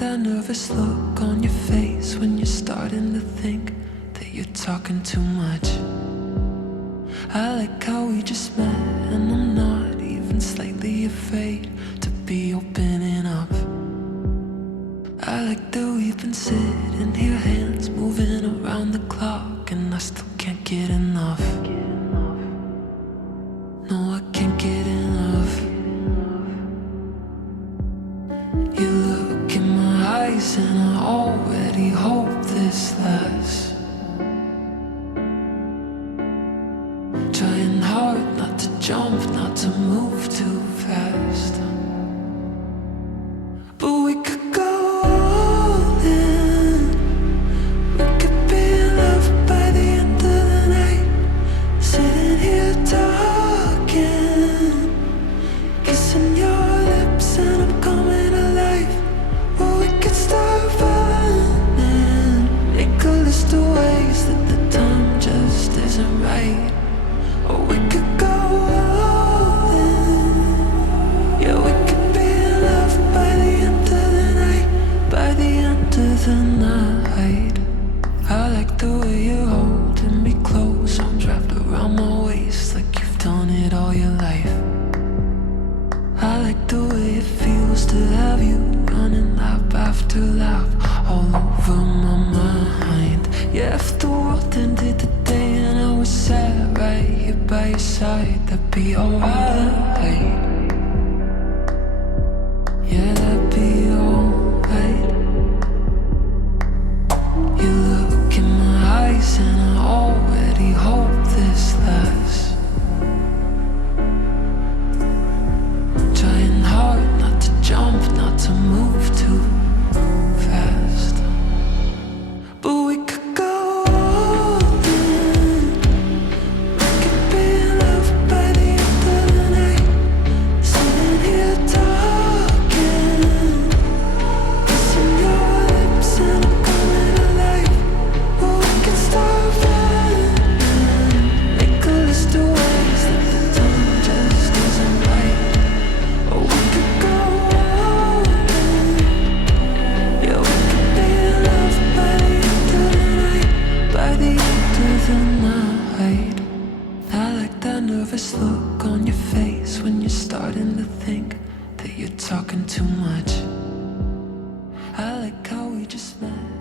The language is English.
that nervous look on your face when you're starting to think that you're talking too much. I like how we just met and I'm not even slightly afraid to be opening up. I like that we've been sitting here, hands moving around the clock, and I still can't get enough. No, I can't get enough. You look in my eyes and I already hope this lasts. Trying hard not to jump, not to move too fast. But we could go all in. We could be in love by the end of the night. Sitting here talking, kissing your lips and I'm coming alive. Or we could start running, make a list of ways that the time just isn't right. Or we could go all in. Yeah, we could be in love by the end of the night. By the end of the night. I like the way you're holding me close, arms wrapped around my waist like you've done it all your life. I like the way it feels to have you running lap after lap all over my mind. Yeah, if the world ended today and I was sat right here by your side, that'd be alright. Yeah, that'd be alright. You look in my eyes and I already hope this lasts. Trying hard not to jump, not to move too fast. But we could go all in. We could be in love by the end of the night. Sitting here talking, kissing your lips and I'm coming alive. Or we could start running, make a list of ways that the time just isn't right. Or we could go all in. Yeah, we could be in love by the end of the night. By the end of the night. I like that nervous look on your face when you're starting to think that you're talking too much. I like how we just met.